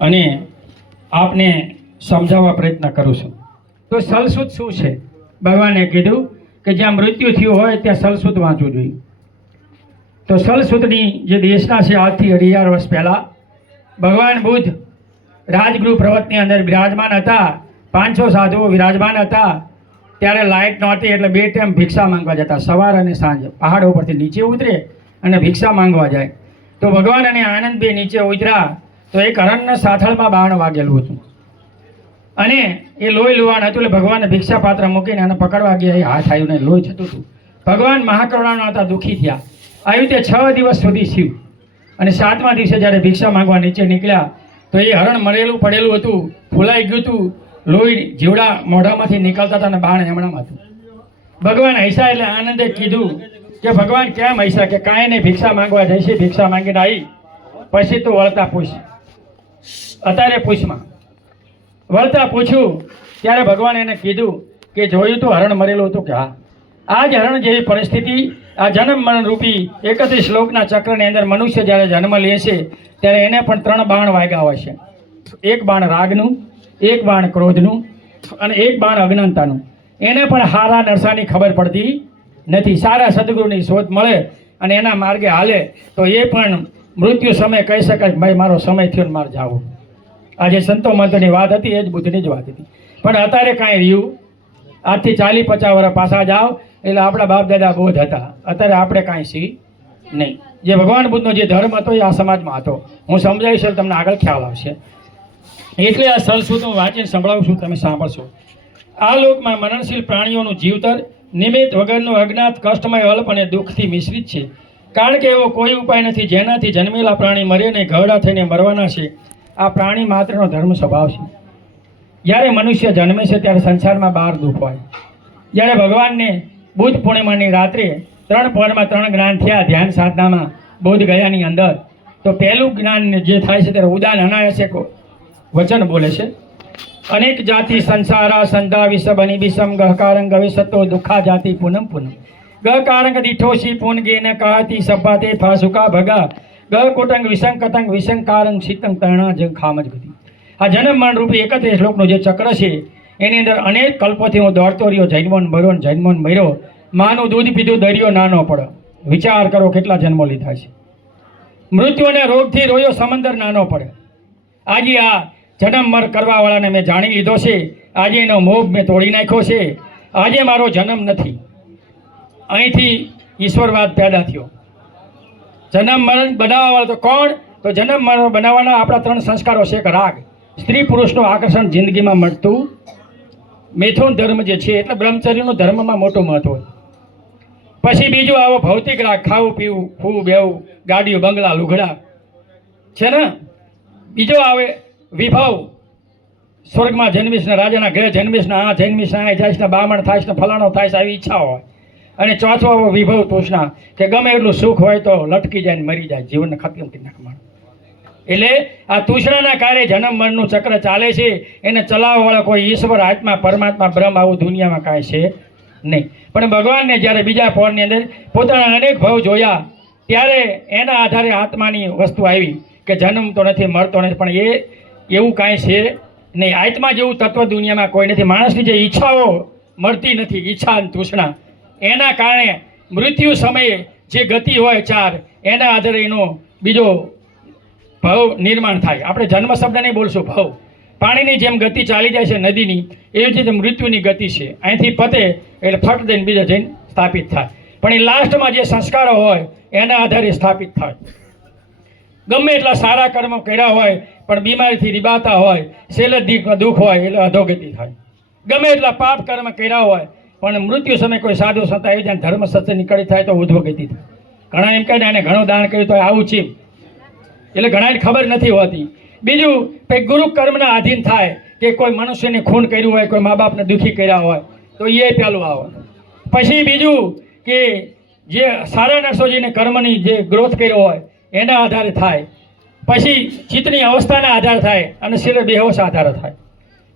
અને આપને સમજાવવા પ્રયત્ન કરું છું. તો સલસુત શું છે? ભગવાને કીધું કે જ્યાં મૃત્યુ થયું હોય ત્યાં સલસુત વાંચવું જોઈએ. તો સલસુતની જે દેશના છે આજથી 18,000 વર્ષ પહેલાં ભગવાન બુદ્ધ રાજગૃહ પર્વતની અંદર બિરાજમાન હતા. 500 સાધુઓ વિરાજમાન હતા. ત્યારે લાઇટ નહોતી એટલે 2 ટાઈમ ભિક્ષા માંગવા જતા, સવાર અને સાંજ. પહાડો પરથી નીચે ઉતરે અને ભિક્ષા માંગવા જાય. તો ભગવાન અને આનંદભાઈ નીચે ઉતર્યા તો એક હરણના સાથળમાં બાણ વાગેલું હતું અને એ લોહી લુહાણ હતું. એટલે ભગવાને ભિક્ષા પાત્ર મૂકીને એને પકડવા ગયા. એ હાથ આવ્યું ને લોહી થતું હતું. ભગવાન મહાકરુણાના હતા, દુઃખી થયા. આવી રીતે 6 દિવસ સુધી થયું અને 7મા દિવસે જ્યારે ભિક્ષા માંગવા નીચે નીકળ્યા તો એ હરણ મરેલું પડેલું હતું, ફૂલાઈ ગયું હતું, લોહી જીવડા મોઢામાંથી નીકળતા હતા અને બાણ એમણામાં હતું. ભગવાન હૈસા એટલે આનંદે કીધું કે ભગવાન કેમ હૈસા? કે કાંઈ નહીં, ભિક્ષા માંગવા જાય છે, ભિક્ષા માંગીને આવી પછી તું વળતા પૂછ. અત્યારે પૂછમાં વળતા પૂછ્યું ત્યારે ભગવાન એને કીધું કે જોયું તું હરણ મરેલું હતું? કે હા. આ જ હરણ જેવી પરિસ્થિતિ આ જન્મ મરણ રૂપી 31 શ્લોકના ચક્રની અંદર મનુષ્ય જ્યારે જન્મ લે છે ત્યારે એને પણ 3 બાણ વાગ્યા હોય છે. એક બાણ રાગનું, એક બાણ ક્રોધનું અને એક બાણ અજ્ઞાનતાનું. એને પણ હારા નરસાની ખબર પડતી નથી. સારા સદગુરુની શોધ મળે અને એના માર્ગે હાલે તો એ પણ મૃત્યુ સમય કહી શકાય કે ભાઈ મારો સમય થયો ને મારે જાવું. આ જે સંતો મંતોની વાત હતી એ જ બુદ્ધની જ વાત હતી. પણ અત્યારે કાંઈ રહ્યું? આજથી 40-50 વર્ષ પાછા જાઓ એટલે આપણા બાપ દાદા બોધ હતા. અત્યારે આપણે કાંઈ સી નહીં. જે ભગવાન બુદ્ધનો જે ધર્મ હતો એ આ સમાજમાં હતો. હું સમજાવીશ એટલે તમને આગળ ખ્યાલ આવશે. એટલે આ સલસુત હું વાંચીને સંભળાવું છું, તમે સાંભળશો. આ લોકમાં મરણશીલ પ્રાણીઓનું જીવતર નિમિત્ત વગરનું અજ્ઞાત, કષ્ટમય, અલ્પ અને દુઃખથી મિશ્રિત છે. કારણ કે એવો કોઈ ઉપાય નથી જેનાથી જન્મેલા પ્રાણી મરે ને ઘરડા થઈને મરવાના છે. આ પ્રાણી માત્રનો ધર્મ સ્વભાવ છે. જ્યારે મનુષ્ય જન્મે છે ત્યારે સંસારમાં 12 દુઃખ હોય. જ્યારે ભગવાનને બુદ્ધ પૂર્ણિમાની રાત્રે 3 પહરમાં 3 જ્ઞાન થયા ધ્યાન સાધનામાં બોધ ગયાની અંદર, તો પહેલું જ્ઞાન જે થાય છે ત્યારે ઉદાન અનાયાસે વચન બોલે છે. અનેક જાતિ સંસારા સંધા વિષબની વિષમ ગહકારંગ ગવિસતો દુઃખા જાતિ પૂનમ પૂનમ ગહકારંગ દિઠોશી પૂનગેન કાતી સભાતે ફાસુકા ભગા ગહ કોટંગ વિસંકતંગ વિસંકારંગ શીતંગ તરણા જંગ ખામજ ગતિ. આ જન્મ મરણ રૂપી 31 શ્લોકનું જે ચક્ર છે એની અંદર અનેક કલ્પોથી હું દોડતો રહ્યો, જન્મોન મર્યો ને જન્મોન મર્યો. માનું દૂધ પીધું દરિયો નાનો પડે. વિચાર કરો કેટલા જન્મો લીધા છે. મૃત્યુ અને રોગથી રોયો સમંદર નાનો પડે. આજે આ જન્મ મર કરવાવાળાને મેં જાણી લીધો છે. આજે એનો મોહ મેં તોડી નાખ્યો છે. આજે મારો જન્મ નથી. અહીંથી ઈશ્વરવાદ પેદા થયો. જન્મ મરણ બનાવવાવાળા તો કોણ? તો જન્મ મરણ બનાવવાના આપણા 3 સંસ્કારો છે. એક રાગ, સ્ત્રી પુરુષનું આકર્ષણ જિંદગીમાં મળતું. મિથુન ધર્મ જે છે એટલે બ્રહ્મચર્યનું ધર્મમાં મોટું મહત્વ હોય. પછી બીજું આવો ભૌતિક રાગ, ખાવું પીવું, ફૂવું બેવું, ગાડીઓ બંગલા લુગડા છે ને. બીજો આવે વિભાવ, સ્વર્ગમાં જન્મીશ ને રાજાના ઘરે જન્મીશ ને આ જન્મીશ ને આ જઈશ ને બામણ થાયશ ને ફલાણો થાયશ, આવી ઈચ્છા હોય. અને ચોથો આવો વિભવ તૃષ્ણા કે ગમે એટલું સુખ હોય તો લટકી જાય ને મરી જાય, જીવનને ખતમ કરી નાખે માણસ. એટલે આ તૃષ્ણાના કાર્ય જન્મ મરણનું ચક્ર ચાલે છે. એને ચલાવવાવાળા કોઈ ઈશ્વર, આત્મા, પરમાત્મા, બ્રહ્મ આવું દુનિયામાં કાંઈ છે નહીં. પણ ભગવાનને જ્યારે બીજા પહોરની અંદર પોતાના અનેક ભાવ જોયા ત્યારે એના આધારે આત્માની વસ્તુ આવી કે જન્મ તો નથી, મળતો નથી, પણ એ એવું કાંઈ છે નહીં. આત્મા જેવું તત્વ દુનિયામાં કોઈ નથી. માણસની જે ઈચ્છાઓ મળતી નથી, ઈચ્છા અને તૃષ્ણા, એના કારણે મૃત્યુ સમયે જે ગતિ હોય 4 એના આધારે એનો બીજો ભાવ નિર્માણ થાય. આપણે જન્મ શબ્દ નહીં બોલશું, ભાવ. પાણીની જેમ ગતિ ચાલી જાય છે નદીની, એવી રીતે મૃત્યુની ગતિ છે. અહીંથી પતે એટલે ફટ દઈને બીજા જઈને સ્થાપિત થાય. પણ એ લાસ્ટમાં જે સંસ્કારો હોય એના આધારે સ્થાપિત થાય. ગમે એટલા સારા કર્મો કર્યા હોય પણ બીમારીથી રીબાતા હોય, શેલજ દુઃખ હોય એટલે અધોગતિ થાય. ગમે એટલા પાપ કર્મ કર્યા હોય પણ મૃત્યુ સમયે કોઈ સાધુ સંત આવી જાય, ધર્મ સત્ય નીકળી થાય તો ઉધ્વગતિ થાય. ઘણા એમ કહે ને એને ઘણું દાન કર્યું તો આવું છે, એટલે ઘણાને ખબર નથી હોતી. બીજું કંઈક ગુરુ કર્મના આધીન થાય કે કોઈ મનુષ્યને ખૂન કર્યું હોય, કોઈ મા બાપને દુઃખી કર્યા હોય તો એ પહેલું આવે. પછી બીજું કે જે સારા નરસોજીને કર્મની જે ગ્રોથ કર્યો હોય એના આધારે થાય. પછી ચિત્તની અવસ્થાના આધાર થાય અને છેલ્લે બેહોશ આધાર થાય.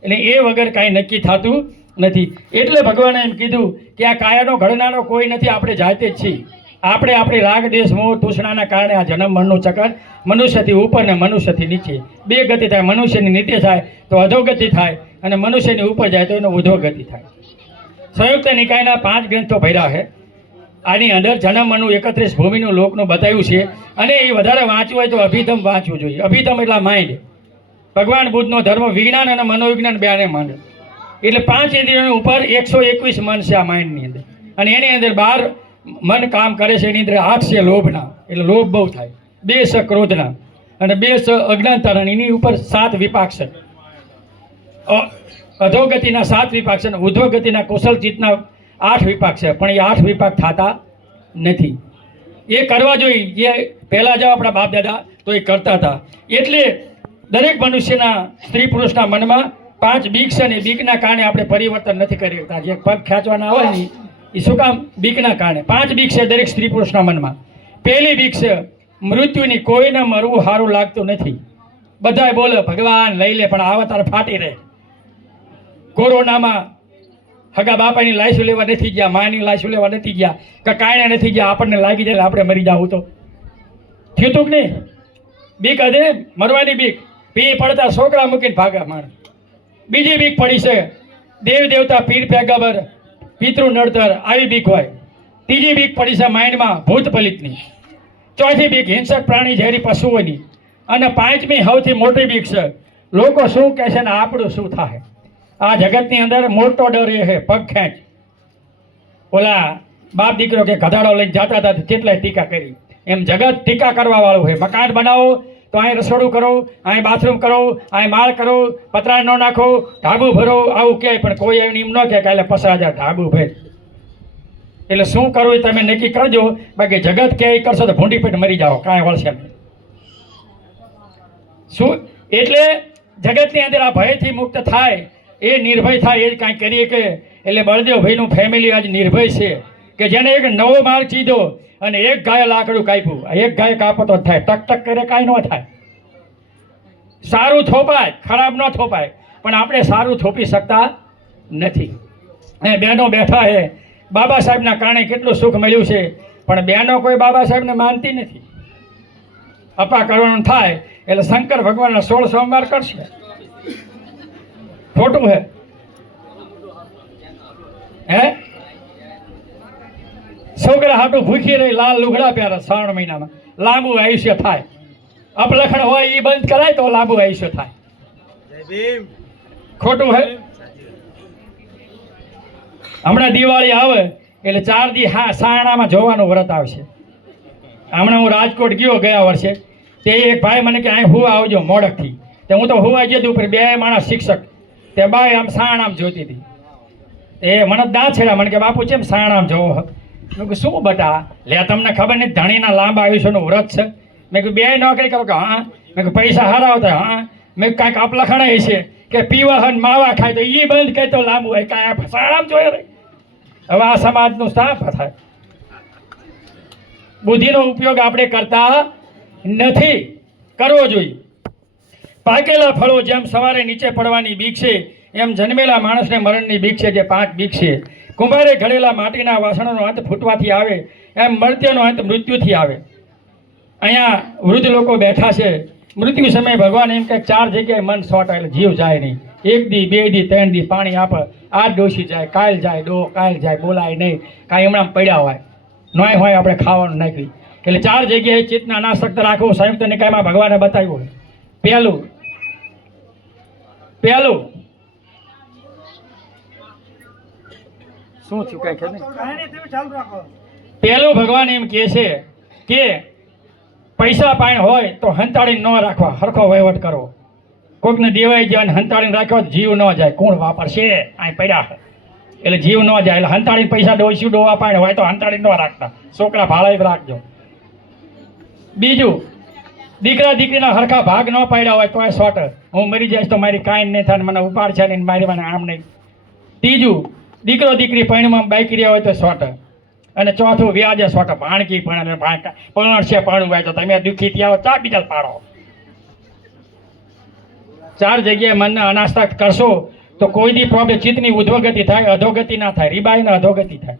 એટલે એ વગર કાંઈ નક્કી થતું નથી. એટલે ભગવાને એમ કીધું કે આ કાયાનો ઘડનારો કોઈ નથી, આપણે જાતે જ છીએ. આપણે આપણી રાગ દેશ મોહ તૃષ્ણાના કારણે આ જન્મ મરણનું ચક્કર, મનુષ્યથી ઉપર ને મનુષ્યથી નીચે બે ગતિ થાય. મનુષ્યની નીચે થાય તો અધોગતિ થાય, અને મનુષ્યની ઉપર જાય તો એનો ઉધોગતિ થાય. સંયુક્ત નિકાયના 5 ગ્રંથો ભર્યા છે. આની અંદર જન્મ મરણનું 31 ભૂમિનું લોકનું બતાવ્યું છે. અને એ વધારે વાંચવું હોય તો અભિધમ વાંચવું જોઈએ. અભિધમ એટલે માઇન્ડ. ભગવાન બુદ્ધનો ધર્મ વિજ્ઞાન અને મનોવિજ્ઞાન બેને માને. એટલે 5 ઇન્દ્રિયોની ઉપર 121 મન છે આ માઇન્ડની અંદર. અને એની અંદર 12 મન કામ કરે છે. એની અંદર 8 છે લોભના, એટલે લોભ બહુ થાય. 2 છે ક્રોધના, અને 2 છે અજ્ઞાનતાના. એની ઉપર 7 વિપાક છે. અધોગતિના 7 વિપાક છે, અને ઉધોગતિના કુશલ ચિત્તના 8 વિપાક છે. પણ એ 8 વિપાક થતા નથી. એ કરવા જોઈએ. જે પહેલાં જાઓ આપણા બાપ દાદા તો એ કરતા હતા. એટલે દરેક મનુષ્યના સ્ત્રી પુરુષના મનમાં 5 બીક છે, ને બીકના કારણે આપણે પરિવર્તન નથી કરી શકતા. જે પગ ખેંચવાના હોય ને એ શું કામ? બીકના કારણે. 5 બીક છે દરેક સ્ત્રી પુરુષના મનમાં. પહેલી બીક છે મૃત્યુની. કોઈને મરવું સારું લાગતું નથી. બધાય બોલે ભગવાન લઈ લે, પણ આવે તારે ફાટી રહે. કોરોનામાં હગા બાપાની લાઈશું લેવા નથી ગયા, માની લાઈશું લેવા નથી ગયા, કે કાંઈ નથી ગયા. આપણને લાગી જાય આપણે મરી જાવ તો થયું તું કે નહીં? બીક હદે મરવાની બીક. પી પડતા છોકરા મૂકીને ભાગા માણસ. બીજી બીક પડી છે દેવ દેવતા પીર પેગબર પિતૃ નડતર, આવી બીક હોય. ત્રીજી બીક પડી છે માઇન્ડમાં ભૂત પલિતની. ચોથી બીક હિંસક પ્રાણી ઝેરી પશુઓની. અને 5મી સૌથી મોટી બીક છે લોકો શું કહે છે ને આપણું શું થાય. આ જગતની અંદર મોટો ડર એ છે પગ ખેંચ. ઓલા બાપ દીકરો કે ગધાડો લઈને જતા હતા કેટલાય ટીકા કરી. એમ જગત ટીકા કરવા વાળું છે. મકાન બનાવો તો અહીં રસોડું કરો, અહીં બાથરૂમ કરો, અહીં માળ કરો, પતરા ન નાખો, ઢાબુ ભરો, આવું કહે. પણ કોઈ એમ ન કહે કાલે 50,000 ઢાબુ ભર. એટલે શું કરવું એ તમે નક્કી કરજો. બાકી જગત કે એ કરશો તો ભૂંડી પેટ મરી જાઓ, કાંઈ વળશે નહીં. શું એટલે જગતની અંદર આ ભયથી મુક્ત થાય, એ નિર્ભય થાય, એ જ કાંઈ કરીએ કે. એટલે બળદેવભાઈનું ફેમિલી આજ નિર્ભય છે કે જેને એક નવો માર્ગ ચીધો અને એક ગાય લાકડું કાપ્યું. એક ગાય કાપો તો થાય, ટક ટક કરે કાંઈ ન થાય. સારું થોપાય, ખરાબ ન થોપાય, પણ આપણે સારું થોપી શકતા નથી. એ બહેનો બેઠા છે. બાબા સાહેબના કારણે કેટલું સુખ મળ્યું છે, પણ બહેનો કોઈ બાબા સાહેબને માનતી નથી. અપા કરવાનું થાય એટલે શંકર ભગવાનના 16 સોમવાર કરશે. ખોટું હે? છોકરા હાટું ભૂખી રહી લાલ લુગડા પહેરે 3 મહિનામાં, લાંબુ આયુષ્ય થાય. અપલખણ હોય એ બંધ કરાય તો લાંબુ આયુષ્ય થાય. ખોટું હે? હમણાં દિવાળી આવે એટલે 4 દી સાયણામાં જોવાનું વ્રત આવશે. હમણાં હું રાજકોટ ગયો ગયા વર્ષે, તે એક ભાઈ મને કે અહીં હું આવજો મોડકથી. તે હું તો હુવા ગયો ઉપર 2 માણસ શિક્ષક. તે બાઈ આમ સાયણામ જોતી હતી. એ મને દાંત છેડા. મને કે બાપુ કેમ સાયણામ જોવો? મેં કહ્યું શું બટા? લે તમને ખબર નહીં ધણીના લાંબા આયુષ્યનું વ્રત છે. મેં કહ્યું 2 નોકરી કરો કે હા? મેં કહ્યું પૈસા હારા આવતા? હા. મેં કાંઈક અપલખણ છે કે પીવા હન માવા ખાય તો એ બંધ કહે તો લાંબુ હોય. કાંઈ સાયણામ જોયે રહી. હવે આ સમાજનું સ્થાપ થાય. બુદ્ધિનો ઉપયોગ આપણે કરતા નથી, કરવો જોઈએ. પાકેલા ફળો જેમ સવારે નીચે પડવાની બીક છે, એમ જન્મેલા માણસને મરણની બીક છે. જે 5 બીક છે. કુંભારે ઘડેલા માટીના વાસણોનો અંત ફૂટવાથી આવે, એમ મર્ત્યનો અંત મૃત્યુથી આવે. અહીંયા વૃદ્ધ લોકો બેઠા છે. મૃત્યુ સમયે ભગવાન એમ કે 4 જગ્યાએ મન સોટ એટલે જીવ જાય નહીં. 1 દી 2 દી 3 દી પાણી આપે, આજ ડોસી જાય, કાલ જાય, કાલ જાય, બોલાય નહીં, કાંઈ હમણાં પડ્યા હોય નોય હોય આપણે ખાવાનું નાખ્યું. એટલે 4 જગ્યાએ ચિત્તને અનાસક્ત રાખવું સંયુક્ત નિકાયમાં ભગવાને બતાવ્યું. પહેલું શું થયું કઈ ખબર? પહેલું ભગવાન એમ કહે છે કે પૈસા પાણી હોય તો હંતાડીને ન રાખવા, હરખો વહીવટ કરવો. કોઈકને દેવાઈ જાય અને હંતાડીને રાખ્યો તો જીવ ન જાય. કોણ વાપરશે? અહીં પડ્યા એટલે જીવ ન જાય. એટલે હંતાડીને પૈસા ડોસ્યું ડોવા પાણી હોય તો હંતાડીને ન રાખતા. છોકરા ભાળે રાખજો. બીજું, દીકરા દીકરીના હરખા ભાગ ન પાડ્યા હોય તો એ સોટ. હું મરી જઈશ તો મારી કાંઈ નહીં થાય, મને ઉપાડ છે નહીં, મારી મને આમ નહીં. ત્રીજું, દીકરો દીકરી પૈણમાં બાઈક રહ્યા હોય તો સોટ. અને ચોથું, વ્યાજે સોટ. ભાણકી પણશે પાણું હોય તો તમે દુઃખી થયા હો ચા બીજા પાડો. 4 જગ્યાએ મનને અનાસક્ત કરશો તો કોઈ દી પ્રોબ્લેમ. ચિત્તની ઉધ્વગતિ થાય, અધોગતિ ના થાય. રીબાઈને અધોગતિ થાય.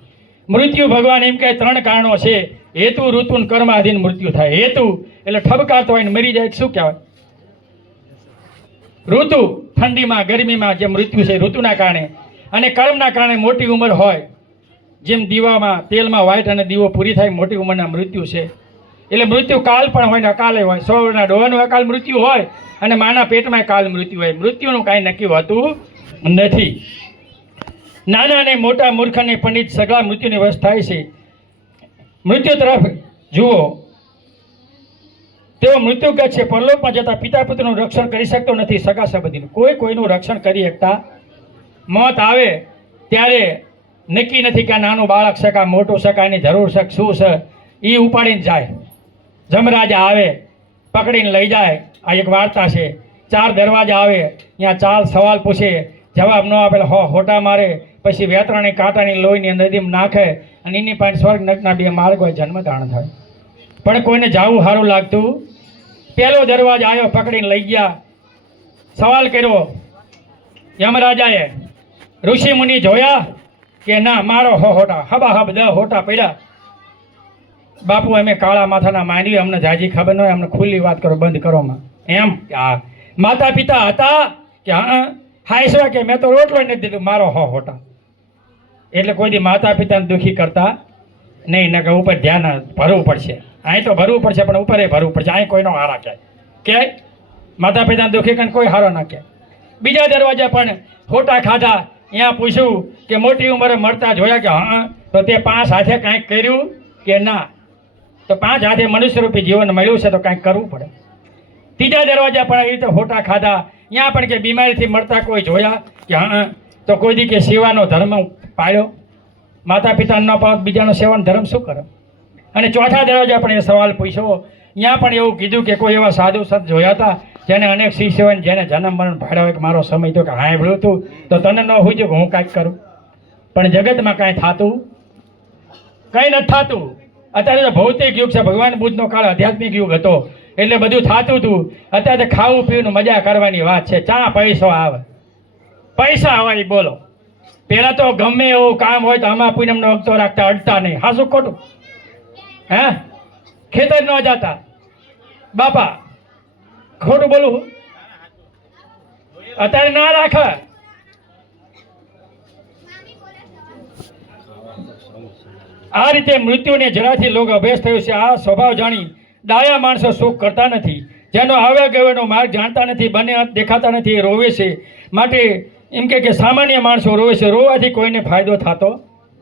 મૃત્યુ ભગવાન એમ કહે 3 કારણો છે. હેતુ, ઋતુ ને કર્માધીન મૃત્યુ થાય. હેતુ એટલે ઠબકારતો હોય ને મરી જાય શું કહેવાય? ઋતુ ઠંડીમાં ગરમીમાં જે મૃત્યુ છે ઋતુના કારણે, અને કર્મના કારણે મોટી ઉંમર હોય, જેમ દીવામાં તેલમાં વાઇટ અને દીવો પૂરી થાય મોટી ઉંમરના મૃત્યુ છે. એટલે મૃત્યુ કાલ પણ હોય ને અકાલે હોય. 100 વર્ષના ડોહાનું અકાલ મૃત્યુ હોય અને માના પેટમાં કાલ મૃત્યુ હોય. મૃત્યુનું કાંઈ નક્કી હોતું નથી. નાના અને મોટા મૂર્ખ અને પંડિત સગળા મૃત્યુની વશ થાય છે. મૃત્યુ તરફ જુઓ, તેઓ મૃત્યુગત છે. પરલોકમાં જતા પિતા પુત્રનું રક્ષણ કરી શકતો નથી. સગા સંબંધીનું કોઈ કોઈનું રક્ષણ કરી શકતા. મોત આવે ત્યારે નક્કી નથી કે આ નાનું બાળક છે કે આ મોટું છે કે એની જરૂર છે શું છે. એ ઉપાડીને જાય. જમરાજા આવે પકડીને લઈ જાય. આ એક વાર્તા છે. 4 દરવાજા આવે, ત્યાં 4 સવાલ પૂછે, જવાબ ન આપે હોટા મારે, પછી વેતરાણી કાંટાની લોહીની નદીમાં નાખે અને એની પાસે સ્વર્ગ નરકના 2 માર્ગ હોય, જન્મદાન થાય. પણ કોઈને જાવું સારું લાગતું. પહેલો દરવાજો આવ્યો, પકડીને લઈ ગયા. સવાલ કર્યો યમરાજાએ. ઋષિ મુનિ જોયા કે ના, મારો હોટા હબા હબ 10 હોટા પડ્યા. બાપુ અમે કાળા માથાના માંડવી, અમને જાજી ખબર ન હોય, અમને ખુલ્લી વાત કરો, બંધ કરોમાં. એમ આ માતા પિતા હતા કે હા હાઈસવા કે મેં તો રોટલો નથી દીધું, મારો હોટા. એટલે કોઈ દી માતા પિતાને દુઃખી કરતા નહીં. ને કે ઉપર ધ્યાન ભરવું પડશે. અહીં તો ભરવું પડશે પણ ઉપરે ભરવું પડશે. અહીં કોઈનો હારા કે માતા પિતાને દુઃખી કરીને કોઈ હારો ના કહે. બીજા દરવાજા પણ હોટા ખાધા. અહીંયા પૂછ્યું કે મોટી ઉંમરે મળતા જોયા કે હા, તો તે 5 હાથે કાંઈક કર્યું કે ના? તો 5 હાથે મનુષ્યરૂપી જીવન મળ્યું છે તો કાંઈક કરવું પડે. ત્રીજા દરવાજા પણ એવી રીતે હોટા ખાધા. ત્યાં પણ કે બીમારીથી મળતા કોઈ જોયા કે હા, તો કોઈ દી કે સેવાનો ધર્મ પાળ્યો? માતા પિતાને ન પાડો બીજાનો સેવાનો ધર્મ શું કરે? અને ચોથા દરવાજા પણ એ સવાલ પૂછ્યો. ત્યાં પણ એવું કીધું કે કોઈ એવા સાધુ સંત જોયા હતા જેને અનેક શિષ્ય હોય, જેને જન્મ મરણ ભાડ્યા હોય કે મારો સમય તો કે સાંભળ્યું હતું તો તને ન હોય કે હું કાંઈક કરું. પણ જગતમાં કાંઈ થતું કંઈ નથી થતું. અત્યારે તો ભૌતિક યુગ છે. ભગવાન બુદ્ધનો કાળ આધ્યાત્મિક યુગ હતો એટલે બધું થતું હતું. અત્યારે ખાવું પીવું મજા કરવાની વાત છે. ચા પૈસો આવે, પૈસા આવે બોલો. પહેલાં તો ગમે એવું કામ હોય તો આમાં પૂનમનો વખતો રાખતા, અડતા નહીં. હા શું ખોટું? હે ખેતર ન જતા બાપા, ખોટું બોલું? અત્યારે ના રાખે. આ રીતે મૃત્યુને જરાથી લોક અભ્યાસ થયો છે. આ સ્વભાવ જાણી ડાયા માણસો સુખ કરતા નથી. જેનો આવે ગયોનો માર્ગ જાણતા નથી, બંને હાથ દેખાતા નથી, એ રોવે છે. માટે એમ કે સામાન્ય માણસો રોવે છે. રોવાથી કોઈને ફાયદો થતો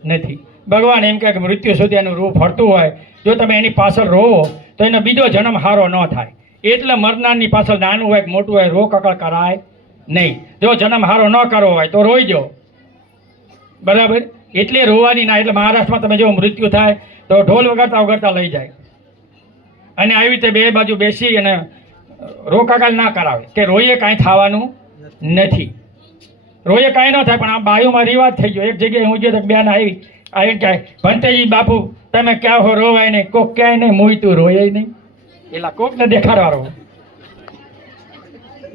નથી. ભગવાન એમ કે મૃત્યુ સુધી એનું રૂપ ફરતું હોય. જો તમે એની પાછળ રોવો તો એનો બીજો જન્મ સારો ન થાય. એટલે મરનારની પાછળ નાનું હોય કે મોટું હોય રો કકળ કરાય નહીં. જો જન્મ સારો ન કરવો હોય તો રોઈ જાઓ, બરાબર? એટલે રોવાની ના. એટલે મહારાષ્ટ્રમાં તમે જો મૃત્યુ થાય તો ઢોલ વગાડતા વગાડતા લઈ જાય અને આવી રીતે 2 બાજુ બેસી અને રોકાકાલ ના કરાવે કે રોઈએ કાંઈ થવાનું નથી. રોઈએ કાંઈ ન થાય. પણ આ બાયુમાં રિવાજ થઈ ગયો. એક જગ્યાએ હું ગયો તો બેન આવીને કહે ભંતેજી બાપુ તમે ક્યાં હો રોવાય નહીં, કોક ક્યાંય નહીં, મુઈ તું રોય નહીં. એટલે કોકને દેખાડવાનો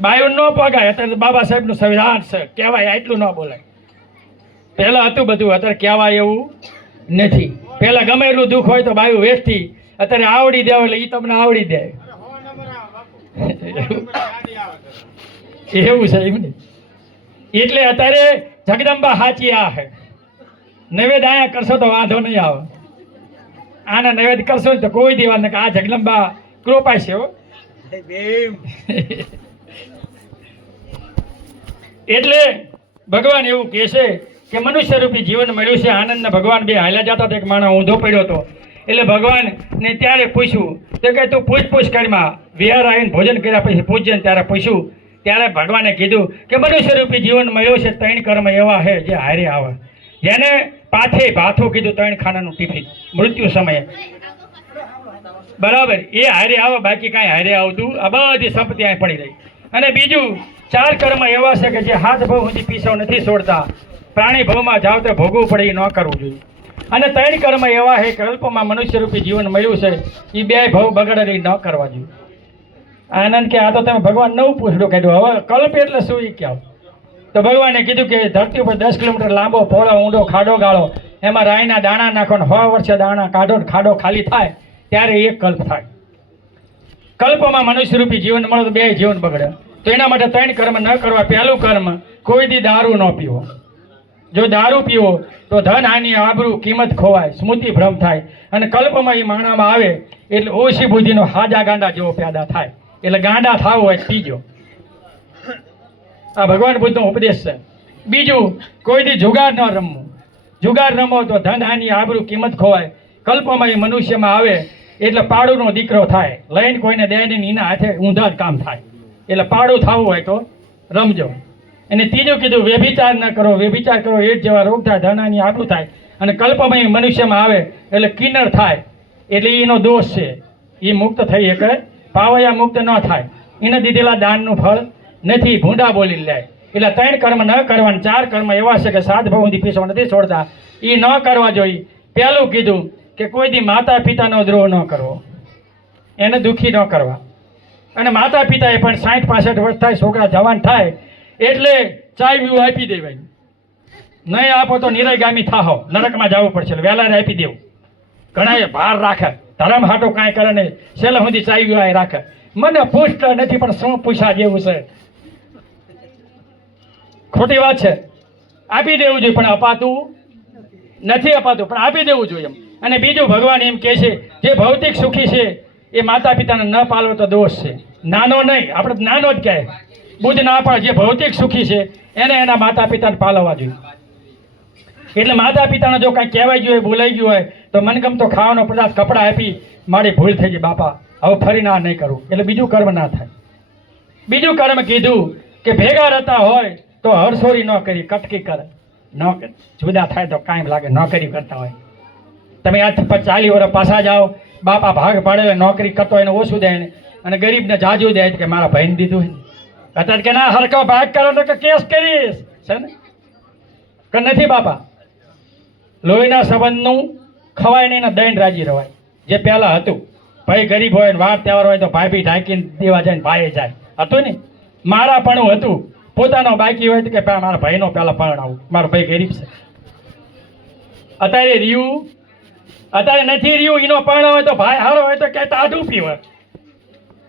બાયુ ન પગાય. અત્યારે બાબા સાહેબનું સંવિધાન છે, કહેવાય એટલું ન બોલાય. પહેલાં હતું બધું, અત્યારે કહેવાય એવું નથી. પહેલાં ગમે એટલું દુઃખ હોય તો બાયું વેઠતી. અત્યારે આવડી દે એટલે એ તમને આવડી દે. એવું છે એમ ને. એટલે અત્યારે જગદંબા સાચી આ છે. નૈવેદ અહીંયા કરશો તો વાંધો નહીં આવે. આના નૈવેદ કરશો તો કોઈ દી વાત. આ જગદંબા કૃપા છે હો. એટલે ભગવાન એવું કહે છે કે મનુષ્યરૂપી જીવન મળ્યું છે. આનંદના ભગવાન 2 હાલ્યા જતા હતા. એક માણસ ઊંધો પડ્યો હતો. એટલે ભગવાનને ત્યારે પૂછ્યું તો કે તું પૂછ કરીમાં વિહાર આવીને ભોજન કર્યા પછી પૂછજે. ત્યારે પૂછ્યું ત્યારે ભગવાને કીધું કે મનુષ્યરૂપી જીવન મળ્યું છે. 3 કર્મ એવા છે જે હારે આવે. જેને પાથે ભાથું કીધું 3 ખાનાનું ટિફિન મૃત્યુ સમયે, બરાબર? એ હારે આવે, બાકી કાંઈ હારે આવતું. આ બધી સંપત્તિ અહીં પડી રહી. અને બીજું 4 કર્મ એવા છે કે જે હાથ ભાવ સુધી પીછો નથી છોડતા. પ્રાણી ભાવમાં જાવ તો ભોગવવું પડે, એ ન કરવું જોઈએ. અને 3 કર્મ એવા છે કે અલ્પમાં મનુષ્યરૂપી જીવન મળ્યું છે. એ 2 ભાવ બગડે ન કરવા જોઈએ. આનંદ કે આ તો તમે ભગવાન નવું પૂછડું કાઢ્યું. હવે કલ્પ એટલે શું એ કહો? તો ભગવાને કીધું કે ધરતી ઉપર 10 કિલોમીટર લાંબો પહોળો ઊંડો ખાડો ગાળો એમાં રાઈના દાણા નાખો ને 100 વર્ષે દાણા કાઢો ને ખાડો ખાલી થાય ત્યારે એક કલ્પ થાય. કલ્પમાં મનુષ્યરૂપી જીવન મળે તો 2 જીવન બગડે. તો એના માટે 3 કર્મ ન કરવા. પહેલું કર્મ, કોઈ દી દારૂ ન પીવો. જો દારૂ પીવો તો ધન હાનિ, આબરૂ, કિંમત ખોવાય, સ્મૃતિ ભ્રમ થાય અને કલ્પમાં એ માણામાં આવે એટલે ઓછી બુદ્ધિનો હાજા ગાંડા જેવો પેદા થાય. એટલે ગાંડા થાવ હોય પીજો. આ ભગવાન બુદ્ધનો ઉપદેશ છે. બીજું, કોઈ દી જુગાર ન રમવું. જુગાર રમો તો ધન હાનિ, આબરૂ, કિંમત ખોવાય. કલ્પમાં એ મનુષ્યમાં આવે એટલે પાડુનો દીકરો થાય. લઈને કોઈને દે નહીં, એના હાથે ઊંધા જ કામ થાય. એટલે પાડું થવું હોય તો રમજો. અને ત્રીજું કીધું, વ્યભિચાર ન કરો. વ્યભિચાર કરો એ જ જેવા રોગ થાય, ધન હાનિ, આબરૂ થાય. અને કલ્પમાં એ મનુષ્યમાં આવે એટલે કિન્નર થાય. એટલે એનો દોષ છે, એ મુક્ત થઈ શકે. પાવયા મુક્ત ન થાય. એને દીધેલા દાનનું ફળ નથી, ભૂંડા બોલી લે. એટલે 3 કર્મ ન કરવાના. 4 કર્મ એવા છે કે 7 ભાવથી પીછો નથી છોડતા, એ ન કરવા જોઈએ. પહેલું કીધું કે કોઈ દી માતા પિતાનો દ્રોહ ન કરવો, એને દુઃખી ન કરવા. અને માતા પિતાએ પણ 60-65 વર્ષ થાય, છોકરા જવાન થાય એટલે ચાય પીવું આપી દેવાય. નહીં આપો તો નિરાયગામી થાહો, નરકમાં જવું પડશે. વહેલા આપી દેવું. ઘણા ભાર રાખે, ધર્મ હાટો કાંઈ કરે નહીં, છેલ્લા સુધી ચાય પીવા રાખે. મને પૂછતા નથી પણ શું પૂછા જેવું છે? ખોટી વાત છે. આપી દેવું જોઈએ પણ અપાતું નથી. અપાતું પણ આપી દેવું જોઈએ એમ. અને બીજું, ભગવાન એમ કહે છે જે ભૌતિક સુખી છે એ માતા પિતાને ન પાલવો તો દોષ છે. નાનો નહીં, આપણે નાનો જ કહે. બુદ્ધ ના પાડે. જે ભૌતિક સુખી છે એને એના માતા પિતાને પાલવવા જોઈએ. એટલે માતા પિતાને જો કાંઈ કહેવાય ગયું હોય, બોલાઈ ગયું હોય તો મનગમતો ખાવાનો પદાર્થ, કપડાં આપી મારી ભૂલ થઈ ગઈ બાપા, હવે ફરી ના નહીં કરું. એટલે બીજું કર્મ ના થાય. બીજું કર્મ કીધું કે ભેગા રહેતા હોય તો હરસોરી ન કરી, કટકી કરે ન કરે. જુદા થાય તો કાંઈ લાગે, નોકરી કરતા હોય. તમે આજ 40 વર્ષ પાછા જાઓ, બાપા ભાગ પાડે, નોકરી કરતો એને ઓછું દે અને ગરીબને જાજુ દે કે મારા ભાઈને દીધું. અત્યારે કે ના, હરકો ભાગ કરો તો કે કેસ કરીશ છે ને કે નથી. બાપા લોહીના સંબંધનું ખવાય નહીં ને દઈને રાજી રવાય. જે પહેલાં હતું, ભાઈ ગરીબ હોય ને વાર તહેવાર હોય તો ભાઈ બી ઢાંકીને દેવા જાય ને ભાઈ જાય. હતું ને, મારા પણ હતું. પોતાનો બાકી હોય તો કે મારા ભાઈનો પહેલાં પરણાવું, મારો ભાઈ ગરીબ છે. અત્યારે રહ્યું, અત્યારે નથી રહ્યું. એનો પરણો હોય તો ભાઈ હારો હોય તો કે આઢું પીવે,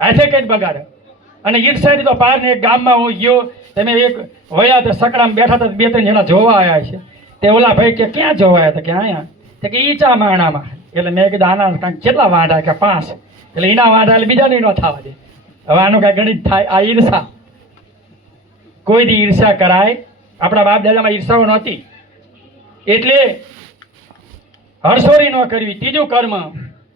હાથે કઈ બગાડે. અને ઈર્ષાથી તો બહાર ને એક ગામમાં હું ગયો, તમે એક વયા તો સકડામાં બેઠા હતા, 2-3 જણા જોવા આવ્યા છે. તે ઓલા ભાઈ કે ક્યાં જોવા આવ્યા? કે અહીંયા. તો કે ઈ ચા માણામાં. એટલે મેં કીધું આના કાંઈક કેટલા વાંઢા? કે 5. એટલે એના વાંઢા એટલે બીજાને ન થવા દે. હવે આનું કાંઈ ગણિત થાય. આ ઈર્ષા, કોઈ દી ઈર્ષા કરાય. આપણા બાપ દાદામાં ઈર્ષાઓ નહોતી એટલે હરસોરી ન કરવી. ત્રીજું કર્મ,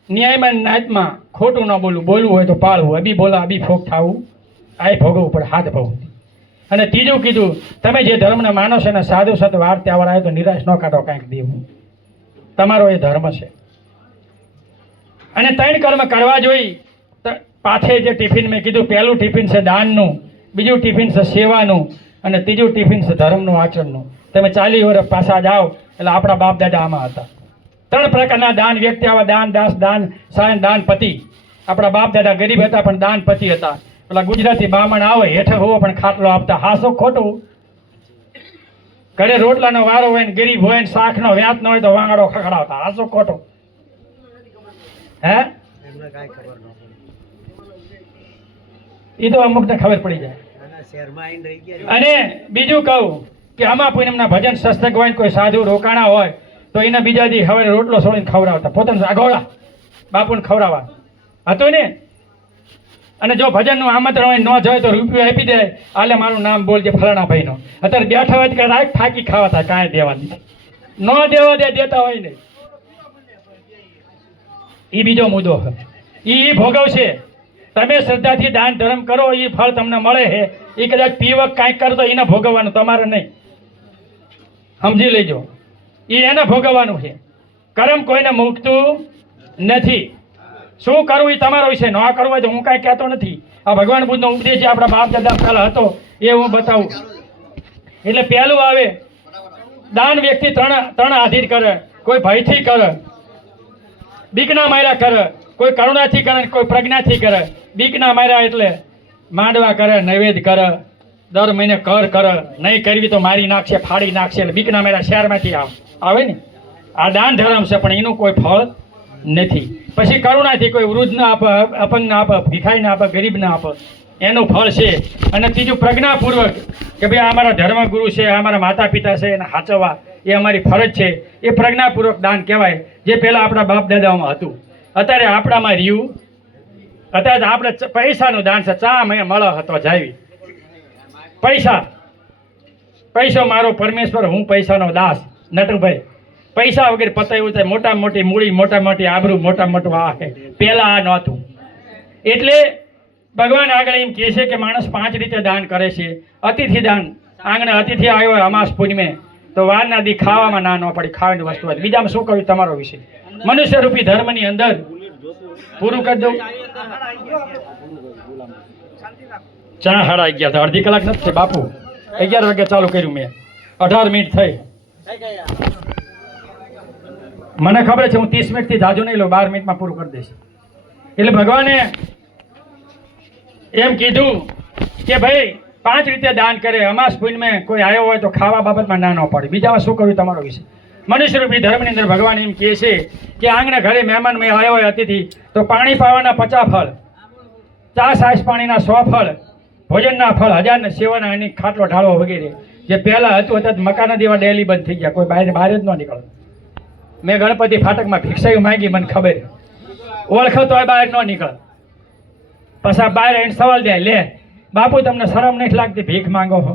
ન્યાયમાં નાયતમાં ખોટું ન બોલવું. બોલવું હોય તો પાળવું. અબી બોલા અબી ફોક થવું, આ ભોગવવું પડે, હાથ ભોગવું. અને ત્રીજું કીધું, તમે જે ધર્મને માનો છો ને સાધુ સત વાર તહેવાર આવે તો નિરાશ ન કાઢો, કાંઈક દેવું. તમારો એ ધર્મ છે. અને 3 કર્મ કરવા જોઈએ. પાછે જે ટિફિન મેં કીધું, પહેલું ટિફિન છે દાનનું, બીજું ટિફિન છે સેવાનું અને ત્રીજું ટિફિન છે ધર્મનું આચરણનું. તમે 40 વર્ષ પાછા જાઓ એટલે આપણા બાપ દાદા આમાં હતા. 3 પ્રકારના દાન વ્યક્તિ આવા, દાન દાસ, દાન સાયન, દાન પતિ. આપણા બાપ દાદા ગરીબ હતા પણ દાન પતિ હતા. પેલા ગુજરાતી બામણ આવે, હેઠે હોવો પણ ખાટલો આપતા. હાસો ખોટું? ઘરે રોટલાનો વારો હોય ને ગરીબ હોય ને શાકનો વ્યાત ન હોય તો વાંગડો ખખડાવતા. હાસો ખોટું? હે, એ તો અમુકને ખબર પડી જાય. અને બીજું કહું કે આમાં પૂનમના ભજન સત્સંગ હોય, કોઈ સાધુ રોકાણા હોય તો એને બીજા દી હવે રોટલો છોડીને ખવડાવતા. પોતાનું આગોળા બાપુને ખવડાવવા હતું ને. અને જો ભજનનું આમંત્રણ હોય, ન જાય તો રૂપિયો આપી દે, આલે મારું નામ બોલજે ફલાણા ભાઈનો. અત્યારે બેઠા હોય કે રાખ ફાંકી ખાવા થાય, કાંઈ દેવા નથી. ન દેવા દે, દેતા હોય ને. એ બીજો મુદ્દો છે. એ ભોગવશે. તમે શ્રદ્ધાથી દાન ધર્મ કરો, એ ફળ તમને મળે છે. એ કદાચ પીવક કાંઈક કરો તો એને ભોગવવાનું, તમારે નહીં. સમજી લેજો, એ એને ભોગવવાનું છે. કર્મ કોઈને મૂકતું નથી. શું કરવું એ તમારો વિષય. ન કરવું હોય તો હું કાંઈ કહેતો નથી. આ ભગવાન બુદ્ધનો ઉપદેશ આપણા બાપ દાદા પહેલા હતો એ હું બતાવું. એટલે પહેલું આવે દાન. વ્યક્તિ 3 આધીન કરે. કોઈ ભયથી કરે, બીકના માર્યા કરે, કોઈ કરુણાથી કરે, કોઈ પ્રજ્ઞાથી કરે. બીકના માર્યા એટલે માંડવા કરે, નૈવેદ્ય કરે, દર મહિને કર કરે. નહીં કરવી તો મારી નાખશે, ફાડી નાખશે. એટલે બીકના માર્યા શહેરમાંથી આવે ને. આ દાન ધર્મ છે, પણ એનું કોઈ ફળ નથી. પછી કરુણાથી કોઈ વૃદ્ધ ના આપે, અપંગ ના આપે, ભિખારી ના આપે, ગરીબ ના આપે, એનું ફળ છે. અને ત્રીજું પ્રજ્ઞાપૂર્વક કે ભાઈ આ અમારા ધર્મગુરુ છે, આ અમારા માતા પિતા છે, એને સાચવવા એ અમારી ફરજ છે. એ પ્રજ્ઞાપૂર્વક દાન કહેવાય, જે પહેલાં આપણા બાપ દાદાઓમાં હતું. અત્યારે આપણામાં રહ્યું. અત્યારે આપણે પૈસાનું દાન છે. ચા મેં મળે હતો જાવી પૈસો મારો પરમેશ્વર, હું પૈસાનો દાસ. નટુભાઈ પૈસા વગેરે પતાવ્યું થાય. મોટા મોટી મૂડી, મોટા મોટી આબરૂ, મોટા મોટું આ છે. પહેલાં આ નહોતું. એટલે ભગવાન આગળ એમ કહે છે કે માણસ 5 રીતે દાન કરે છે. અતિથિ દાન, આંગણે અતિથિ આવ્યો હોય અમાસ પૂનમે તો વારના દી ખાવામાં ના ન પડી, ખાવાની વસ્તુ હોય. બીજામાં શું કહ્યું તમારો વિષય? મનુષ્ય રૂપી ધર્મની અંદર પૂરું કરી દઉં. ચા 11:30 તો અડધી કલાક નથી બાપુ. 11 વાગે ચાલુ કર્યું મેં, 18 મિનિટ થઈ. મને ખબર છે હું 30 મિનિટથી જાજુ નહીં લઉં, 12 મિનિટમાં પૂરું કરી દઈશ. એટલે ભગવાને એમ કીધું કે ભાઈ 5 રીતે દાન કરે. અમાસ પૂનમે કોઈ આવ્યો હોય તો ખાવા બાબતમાં ના ન પડે. બીજામાં શું કહ્યું તમારો વિષય? મનુષ્ય રૂપી ધર્મની અંદર ભગવાન એમ કહે છે કે આંગણે ઘરે મહેમાન મેં આવ્યો હોય અતિથિ તો પાણી પાવાના 50 ફળ, ચા સાસ પાણીના 100 ફળ, ભોજનના ફળ 1000 સેવાના, એની ખાટલો ઢાળો વગેરે. જે પહેલાં હતું અત્યારે મકાન દેવા ડેલી બંધ થઈ ગયા, કોઈ બહાર જ ન નીકળે. મેં ગણપતિ ફાટકમાં ભિક્ષાયું માંગી, મને ખબર ઓળખતો હોય બહાર ન નીકળે. પછી બહાર એને સવાલ દે, લે બાપુ તમને શરમ નથી લાગતી, ભીખ માંગો છો?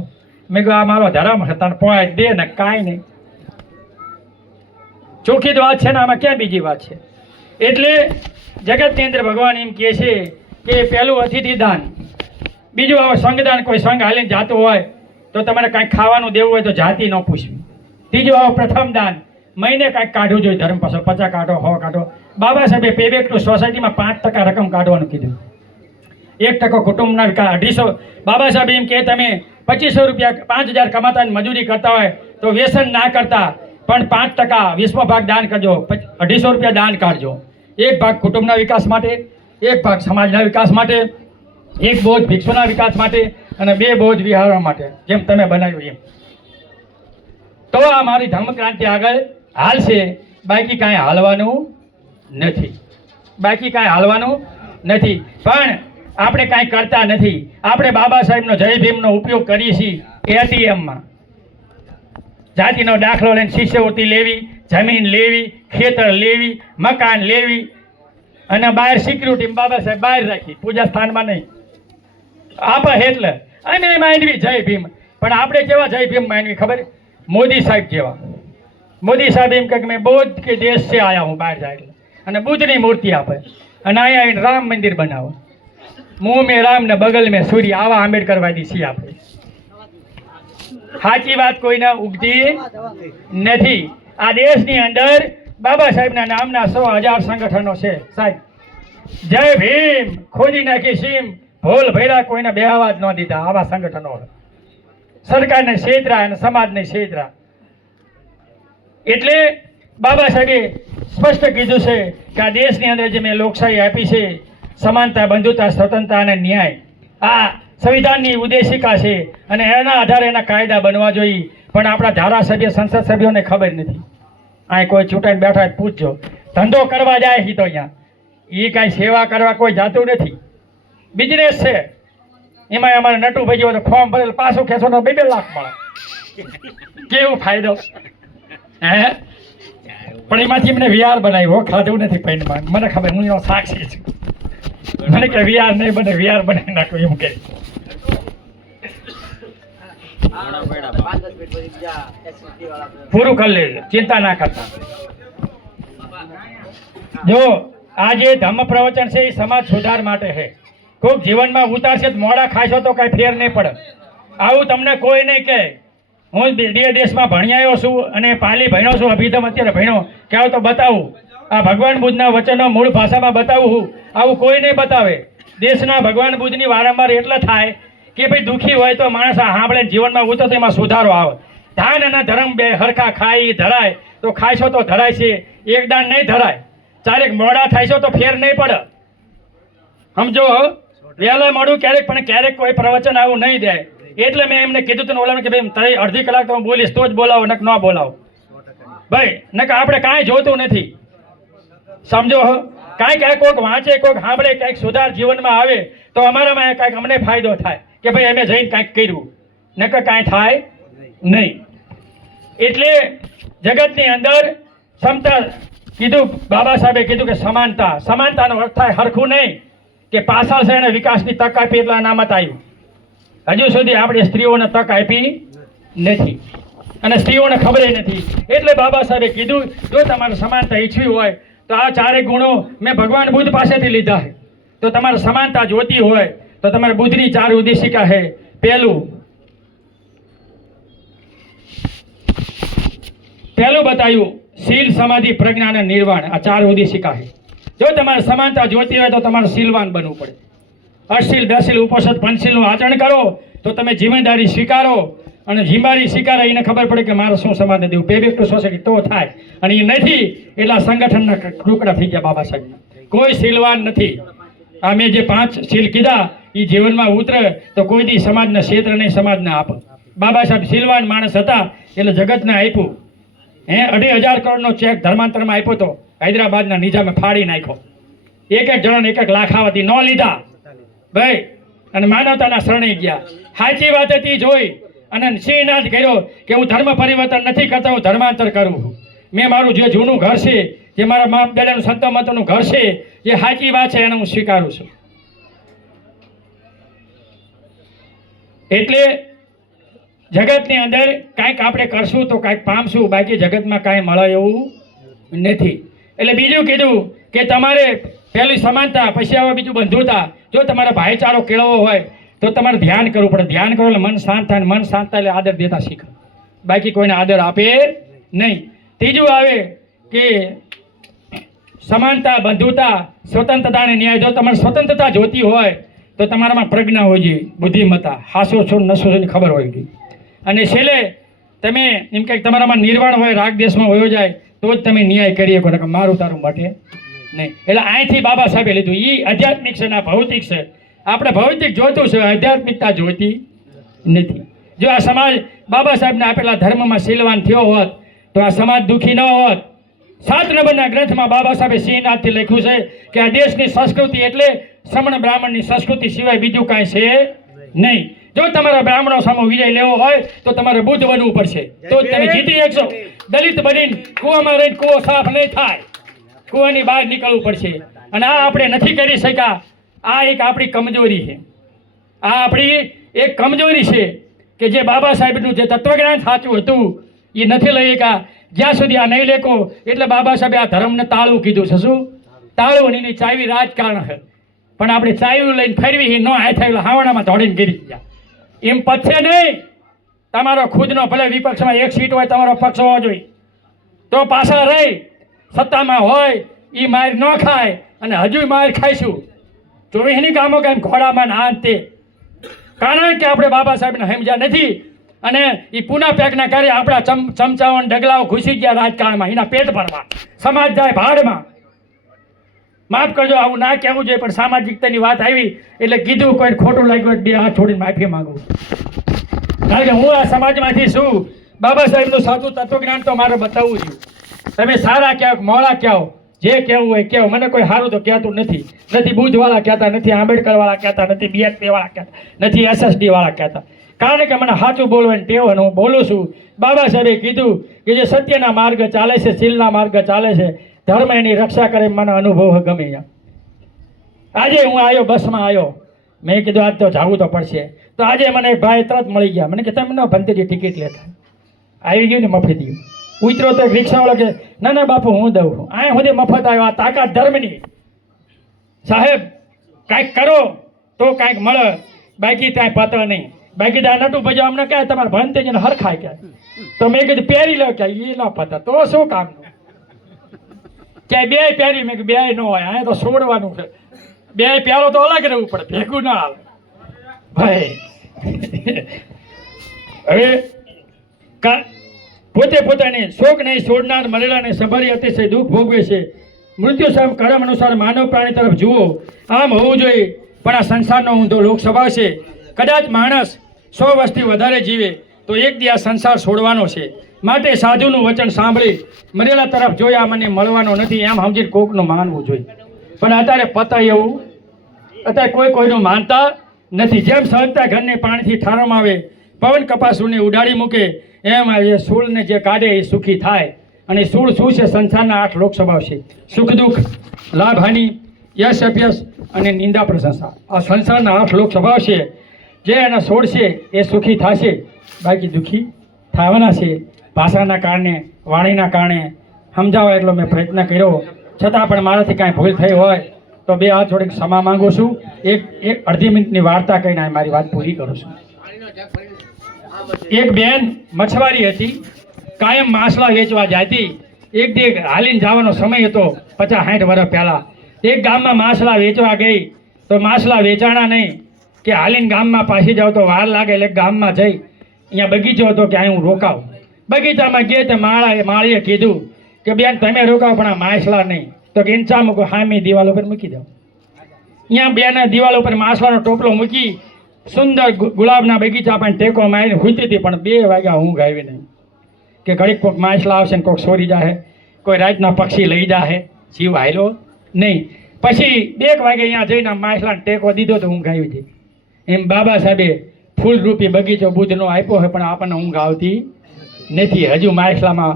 મેં કહ્યું આ મારો ધર્મ છે, તને પોય દે ને, કાંઈ નહીં. ચોખ્ખી જ વાત છે ને, આમાં ક્યાં બીજી વાત છે? એટલે જગતની અંદર ભગવાન એમ કહે છે કે પહેલું અતિથિ દાન, બીજું આવે સંગદાન. કોઈ સંઘ હાલીને જાતું હોય તો તમારે કાંઈક ખાવાનું દેવું હોય તો જાતિ ન પૂછવી. ત્રીજું આવે પ્રથમ દાન, મહિને કાંઈક કાઢવું જોઈએ ધર્મ પાછળ. 50 કાઢો, 100 કાઢો. બાબા સાહેબે પેબેક ટુ સોસાયટીમાં 5% રકમ કાઢવાનું કીધું. 1% કુટુંબના વિકાસ 250. બાબા સાહેબ એમ કે તમે 2500 રૂપિયા 5000 કમાતા મજૂરી કરતા હોય તો વ્યસન ના કરતા, પણ 5% 20મો ભાગ દાન કરજો. 250 રૂપિયા દાન કાઢજો. 1 ભાગ કુટુંબના વિકાસ માટે, 1 ભાગ સમાજના વિકાસ માટે, 1 બોજ ભિક્ષુના વિકાસ માટે અને 2 બોજ વિહારવા માટે, જેમ તમે બનાવ્યું એમ. તો આ મારી ધર્મક્રાંતિ આગળ હાલશે. બાકી કાંઈ હાલવાનું નથી. પણ આપણે કાંઈ કરતા નથી. આપણે બાબા સાહેબનો જય ભીમનો ઉપયોગ કરીએ છીએ એટીએમમાં. જાતિનો દાખલો લઈને શિષ્યવૃત્તિ લેવી, જમીન લેવી, ખેતર લેવી, મકાન લેવી, અને બહાર સિક્યુરિટી બાબા સાહેબ બહાર રાખી, પૂજા સ્થાનમાં નહીં આપે એટલે. અને માંડવી જય ભીમ. પણ આપણે કેવા જય ભીમ માંડવી ખબર? મોદી સાહેબ જેવા. મોદી સાહેબ એમ કહે કે મેં બૌદ્ધ કે દેશ છે આયા હું, બહાર જાય એટલે. અને બુદ્ધની મૂર્તિ આપે અને અહીંયા આવીને રામ મંદિર બનાવો. મુંહ મેં રામ ને બગલ મેં સૂર્ય. આવા આંબેડકરવાદી છીએ આપણે. સાચી વાત કોઈને ઉગતી નથી. આ દેશની અંદર બાબા સાહેબના નામના 100,000 સંગઠનો છે સાહેબ. જય ભીમ ખોદી નાખી સીમ, ભોલ ભૈરા કોઈને બેહવા જ ન દીધા. આવા સંગઠનો સરકારને છેતરા અને સમાજને છેતરા. એટલે બાબા સાહેબે સ્પષ્ટ કીધું છે કે આ દેશની અંદર જે મેં લોકશાહી આપી છે, સમાનતા, બંધુતા, સ્વતંત્રતા અને ન્યાય, આ સંવિધાનની ઉદ્દેશિકા છે અને એના આધારે એના કાયદા બનવા જોઈએ. પણ આપણા ધારાસભ્ય, સંસદ સભ્યોને ખબર નથી. અહીં કોઈ ચૂંટાઈને બેઠા પૂછજો. ધંધો કરવા જાય છે તો અહીંયા એ કાંઈ સેવા કરવા કોઈ જાતું નથી. બિઝનેસ છે. એમાં અમારે નટુભાઈ જેવો ફોર્મ ભરેલ પાછું ખેંચો તો 2-2 લાખ મળે. કેવું ફાયદો હે? પણ એમાંથી એમને વિહાર બનાવ્યો, ખાધું નથી પેન્ટમાં. મને ખબર, હું એનો સાક્ષી છું. મને કે વિહાર નહીં બને, વિહાર બનાવી નાખો એમ કે. પૂરું કરી લેજો, ચિંતા ના કરતા. જો આ જે ધમ્મ પ્રવચન છે એ સમાજ સુધાર માટે છે. કોઈક જીવનમાં ઉતારશે તો મોડા ખાશો તો કાંઈ ફેર નહીં પડે. આવું તમને કોઈ નહીં કહે. હું 2 દેશમાં ભણી આવ્યો છું અને પાલી ભણ્યો છું, અભિધમ અત્યારે ભણ્યો. કહેવો તો બતાવું. આ ભગવાન બુદ્ધના વચનો મૂળ ભાષામાં બતાવું. આવું કોઈ નહીં બતાવે. દેશના ભગવાન બુદ્ધની વારંવાર એટલે થાય કે ભાઈ દુઃખી હોય તો માણસ સાંભળે જીવનમાં ઉતરે તો એમાં સુધારો આવે. ધાન અને ધર્મ બે હરખા ખાઈ ધરાય તો ખાઈશો તો ધરાય છે, એક દાન નહીં ધરાય. ચારેક મોડા થાયશો તો ફેર નહીં પડે. સમજો, વહેલા મોડું ક્યારેક, પણ ક્યારેક કોઈ પ્રવચન આવું નહીં દે. એટલે મેં એમને કીધું હતું ઓલાને કે ભાઈ તારી અડધી કલાક તો હું બોલીશ તો જ બોલાવો, નક ન બોલાવો. ભાઈ નકર આપણે કાંઈ જોતું નથી. સમજો હો, કાંઈક કોઈક વાંચે, કોઈક સાંભળે, કાંઈક સુધાર જીવનમાં આવે તો અમારામાં કાંઈક અમને ફાયદો થાય કે ભાઈ અમે જઈને કાંઈક કર્યું, નકર કાંઈ થાય નહીં. એટલે જગતની અંદર ક્ષમતા કીધું, બાબા સાહેબે કીધું કે સમાનતાનો અર્થ થાય હરખું નહીં કે પાછળ છે એને વિકાસની તક આપી એટલે અનામત આવ્યું. હજુ સુધી આપણે સ્ત્રીઓને તક આપી નથી અને સ્ત્રીઓને ખબર નથી. એટલે બાબા સાહેબે કીધું જો તમારે સમાનતા ઈચ્છવી હોય તો આ ચારે ગુણો મેં ભગવાન બુદ્ધ પાસેથી લીધા છે. તો તમારે સમાનતા જોતી હોય તો તમારે બુદ્ધની 4 ઉદ્દેશિકા છે. પહેલું બતાવ્યું શીલ, સમાધિ, પ્રજ્ઞા અને નિર્વાણ. આ 4 ઉદ્દેશિકા છે. જો તમારે સમાનતા જોતી હોય તો તમારે શીલવાન બનવું પડે. અશીલ, દશીલ, ઉપોષદ, પંચશીલનું આચરણ કરો તો તમે જિમ્મેદારી સ્વીકારો અને જિમ્મેદારી સ્વીકારે એને ખબર પડે કે મારે શું સમાધાન દેવું. પે બેક ટુ સોસાયટી તો થાય અને એ નથી એટલા સંગઠનના ટુકડા થઈ ગયા બાબા સાહેબ. કોઈ શીલવાન નથી. આ મેં જે 5 શીલ કીધા એ જીવનમાં ઉતરે તો કોઈ દી સમાજના ક્ષેત્ર નહીં, સમાજને આપે. બાબા સાહેબ શીલવાન માણસ હતા એટલે જગતને આપ્યું. 2,500 કરોડનો ચેક ધર્માંતરમાં આપ્યો તો હૈદરાબાદના નિજામે ફાડી નાખ્યો. એક જણાને 1 લાખ આવતી ન લીધા ભાઈ અને માનવતાના શરણે ગયા. સાચી વાત હતી જોઈ અને સિંહનાદ કર્યો કે હું ધર્મ પરિવર્તન નથી કરતો, હું ધર્માંતર કરું. મેં મારું જે જૂનું ઘર છે, જે મારા બાપ દાદાનું સંતો મતોનું ઘર છે, જે સાચી વાત છે એને હું સ્વીકારું છું. એટલે જગતની અંદર કાંઈક આપણે કરશું તો કાંઈક પામશું, બાકી જગતમાં કાંઈ મળે એવું નથી. એટલે બીજું કીધું કે તમારે પહેલી સમાનતા, પછી આવે બીજું બંધુતા. જો તમારે ભાઈચારો કેળવવો હોય તો તમારે ધ્યાન કરવું પડે. ધ્યાન કરો એટલે મન શાંત થાય, મન શાંત થાય એટલે આદર દેતા શીખો, બાકી કોઈને આદર આપે નહીં. ત્રીજું આવે કે સમાનતા, બંધુતા, સ્વતંત્રતા અને ન્યાય. જો તમારે સ્વતંત્રતા જોતી હોય તો તમારામાં પ્રજ્ઞા હોવી જોઈએ, બુદ્ધિમત્તા, હાસો છો નશો છો ખબર હોવી જોઈએ. અને છેલ્લે તમે એમ કે તમારામાં નિર્વાણ હોય, રાગ દેશમાં વયો જાય તો જ તમે ન્યાય કરી શકો, કે મારું તારું મટે નહીં. એટલે અહીંથી બાબા સાહેબે લીધું. એ આધ્યાત્મિક છે ને આ ભૌતિક છે. આપણે ભૌતિક જોતું છે, આધ્યાત્મિકતા જોઈતી નથી. જો આ સમાજ બાબા સાહેબને આપેલા ધર્મમાં શીલવાન થયો હોત તો આ સમાજ દુઃખી ન હોત. 7 નંબરના ગ્રંથમાં બાબા સાહેબે સિંહનાથથી લખ્યું છે કે આ દેશની સંસ્કૃતિ એટલે શ્રમણ બ્રાહ્મણની સંસ્કૃતિ સિવાય બીજું કાંઈ છે નહીં. જો તમારા બ્રાહ્મણો સામે વિજય લેવો હોય તો તમારે બુદ્ધ બનવું પડશે, તો જ તમે જીતી શકશો. દલિત બનીને કૂવામાં રહીને કૂવો સાફ નહીં થાય, કૂવાની બહાર નીકળવું પડશે. અને આ આપણે નથી કરી શક્યા. આ એક આપણી કમજોરી છે. આ આપણી એક કમજોરી છે કે જે બાબા સાહેબનું જે તત્વજ્ઞાન સાચું હતું એ નથી લઈ શક્યા. જ્યાં સુધી આ નહીં લેખો એટલે બાબા સાહેબે આ ધર્મને તાળું કીધું છે. શું તાળું? એની ચાવી રાજકારણ છે. પણ આપણે ચાવી લઈને ફેરવી ન હાથ થયેલા હાવડામાં દોડીને ગીરી ગયા. એમ પતશે નહીં. તમારો ખુદનો ભલે વિપક્ષમાં 1 સીટ હોય, તમારો પક્ષ હોવો જોઈએ તો પાછા રહી સત્તામાં હોય એ માર ન ખાય અને હજુ માર ખાઈશું. 24ની કામો કેમ ઘોડામાં ના તે કારણ કે આપણે બાબા સાહેબને સમજ્યા નથી અને એ પુના પેકના કાર્ય આપણા ચમચાઓ ઢગલાઓ ઘૂસી ગયા રાજકારણમાં, એના પેટ ભરવા. સમાજ જાય ભાડમાં. માફ કરજો, આવું ના કહેવું જોઈએ, પણ સામાજિકતાની વાત આવી એટલે કીધું. કોઈ ખોટું લાગ્યું 2 હાથ છોડીને માફી માંગુ, કારણ કે હું આ સમાજમાંથી છું. બાબા સાહેબનું સાચું તત્વજ્ઞાન તો મારે બતાવવું જોઈએ. તમે સારા કહો, મોડા કહો, જે કહેવું હોય કહો. મને કોઈ સારું તો કહેતું નથી. નથી બુધવાળા કહેતા, નથી આંબેડકરવાળા કહેતા, નથી BSP વાળા કહેતા, નથી SSD વાળા કહેતા. કારણ કે મને સાચું બોલવાની ટેવ અને હું બોલું છું. બાબા સાહેબે કીધું કે જે સત્યના માર્ગ ચાલે છે, શીલના માર્ગ ચાલે છે, ધર્મ એની રક્ષા કરે, મને અનુભવ ગમે. આજે હું આવ્યો, બસમાં આવ્યો, મેં કીધું આજ તો જવું તો પડશે. તો આજે મને એક ભાઈ તરત મળી ગયા. મને કે તમે ન ભંતેરી ટિકિટ લેતા. આવી ગયું ને મફત ગયું. ઉતરો તો એક રિક્ષાવાળો કે ના ના બાપુ હું દઉં છું. અહીંયા સુધી મફત આવ્યો. આ તાકાત ધર્મની. સાહેબ કાંઈક કરો તો કાંઈક મળે, બાકી ત્યાં પતો નહીં. બાકી ત્યાં નટું ભજો અમને કહે તમારે ભંતેજીને હરખાય કે. તો મેં કીધું પહેરી લો કે એ ન પતા તો શું કામનું. ક્યાંય 2 પહેરી, મેં 2 ન હોય, અહીંયા તો છોડવાનું છે. 2 પ્યારો તો અલગ રહેવું પડે, ભેગું ના આવે ભાઈ. હવે પોતે પોતાની શોક નહીં છોડનાર મરેલાને સંભાળી અતિશય દુઃખ ભોગવે છે. મૃત્યુ સાહેબ કર્મ અનુસાર માનવ પ્રાણી તરફ જુઓ, આમ હોવું જોઈએ. પણ આ સંસારનો ઊંધો લોક સ્વભાવ છે. કદાચ માણસ 100 વર્ષથી વધારે જીવે તો એક દી આ સંસાર છોડવાનો છે. માટે સાધુનું વચન સાંભળી મરેલા તરફ જોયા મને મળવાનો નથી એમ સમજીને કોકનું માનવું જોઈએ. પણ અત્યારે પતાય એવું અત્યારે કોઈનું માનતા નથી. જેમ સળગતા ઘરને પાણીથી ઠારવામાં આવે, પવન કપાસુને ઉડાડી મૂકે, એમ એ સૂળને જે કાઢે એ સુખી થાય. અને સૂળ શું છે? સંસારના 8 લોક સ્વભાવ છે: સુખ દુઃખ, લાભ હાનિ, યશ અપયશ અને નિંદા પ્રશંસા. આ સંસારના 8 લોક સ્વભાવ છે. જે એના છોડશે એ સુખી થશે, બાકી દુઃખી થવાના છે. ભાષાના કારણે, વાણીના કારણે સમજાવવા એટલો મેં પ્રયત્ન કર્યો, છતાં પણ મારાથી કાંઈ ભૂલ થઈ હોય તો 2 હાથ જોડીને ક્ષમા માંગુ છું. એક અડધી મિનિટની વાર્તા કહીને મારી વાત પૂરી કરું છું. એક બેન મછવારી હતી, કાયમ માછલા વેચવા જતી. એક દી હાલીને જવાનો સમય હતો, 50-60 વર્ષ પહેલાં. એક ગામમાં માછલા વેચવા ગઈ તો માછલા વેચાણા નહીં કે હાલીને ગામમાં પાછી જાવ તો વાર લાગે, એટલે ગામમાં જઈ અહીંયા બગીચો હતો કે અહીં હું રોકાવું. બગીચામાં ગઈ તો માળીએ કીધું કે બેન તમે રોકાવ પણ આ માછલા નહીં. તો કે ઇંચા મૂકો, હામી દિવાલ ઉપર મૂકી દો. અહીંયા બેને દિવાલ ઉપર માછલાનો ટોપલો મૂકી સુંદર ગુલાબના બગીચા પણ ટેકો મારીને સૂતી હતી. પણ 2 વાગ્યા ઊંઘ આવી નહીં કે ઘડીક કોઈક માછલા આવશે ને કોઈક સોરી જાહે, કોઈ રાતના પક્ષી લઈ જાહે, જીવ હાયલો નહીં. પછી 2 વાગે અહીંયા જઈને માછલાને ટેકો દીધો તો ઊંઘ આવી ગઈ. એમ બાબા સાહેબે ફૂલરૂપી બગીચો બુદ્ધનો આપ્યો હોય, પણ આપણને ઊંઘ આવતી નથી. હજુ માછલામાં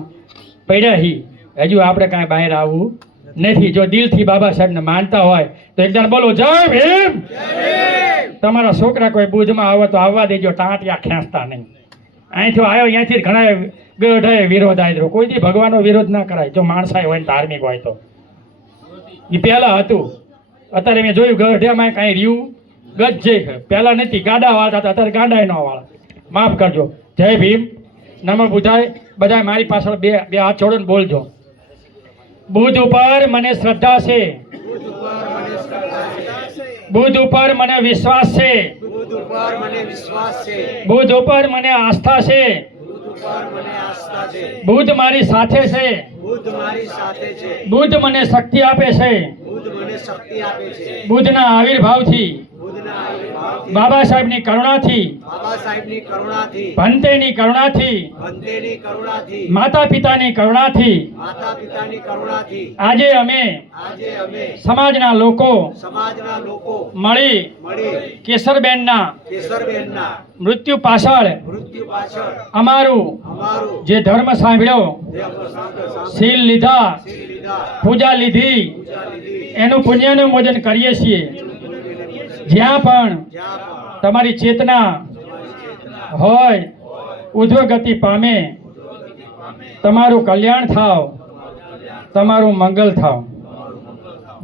પડ્યા હી, હજુ આપણે કાંઈ બહાર આવવું નથી. જો દિલથી બાબા સાહેબને માનતા હોય તો એકદમ બોલો જય ભીમ. તમારા છોકરા કોઈ બુધમાં આવે તો આવવા દેજો, ટાંટિયા ખેંચતા નહીં. અહીંથી આવ્યો અહીંયાથી ઘણા ગઢાએ વિરોધ આવ્યો. કોઈથી ભગવાનનો વિરોધ ના કરાય જો માણસાઈ હોય ને ધાર્મિક હોય તો. એ પહેલાં હતું, અત્યારે મેં જોયું ગઢિયામાં કાંઈ રહ્યું ગજ્જે. પહેલાં નથી, ગાડા વાળતા હતા, અત્યારે ગાડાય ન વાળા. માફ કરજો. જય ભીમ, નમો બુદ્ધાય. બધા મારી પાછળ બે હાથ જોડો ને બોલજો. બુદ્ધ ઉપર મને શ્રદ્ધા છે, બુદ્ધ ઉપર મને વિશ્વાસ છે, બુદ્ધ ઉપર મને આસ્થા છે, બુદ્ધ મારી સાથે છે, બુદ્ધ મને શક્તિ આપે છે. બુદ્ધના આવિર્ભાવથી, બાબા સાહેબની કરુણાથી, ભંતેની કરુણાથી, માતા પિતાની કરુણાથી આજે અમે સમાજના લોકો મળી કેસરબેનના મૃત્યુ પાછળ અમારું જે ધર્મ સાંભળ્યો, શીલ લીધા, પૂજા લીધી, એનું પુણ્યનું મોજન કરીએ છીએ. જ્યાં પણ તમારી ચેતના હોય ઉધ્વગતિ પામે, તમારું કલ્યાણ થાવ, તમારું મંગલ થાવ.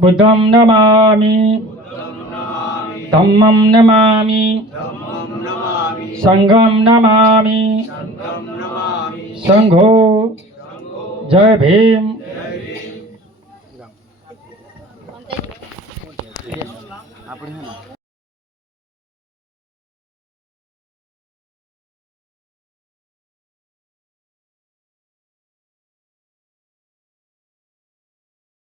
બુદ્ધમ નમામિ, ધમ્મમ નમામિ, સંઘમ નમામિ, સંઘો. જય ભીમ. આપણે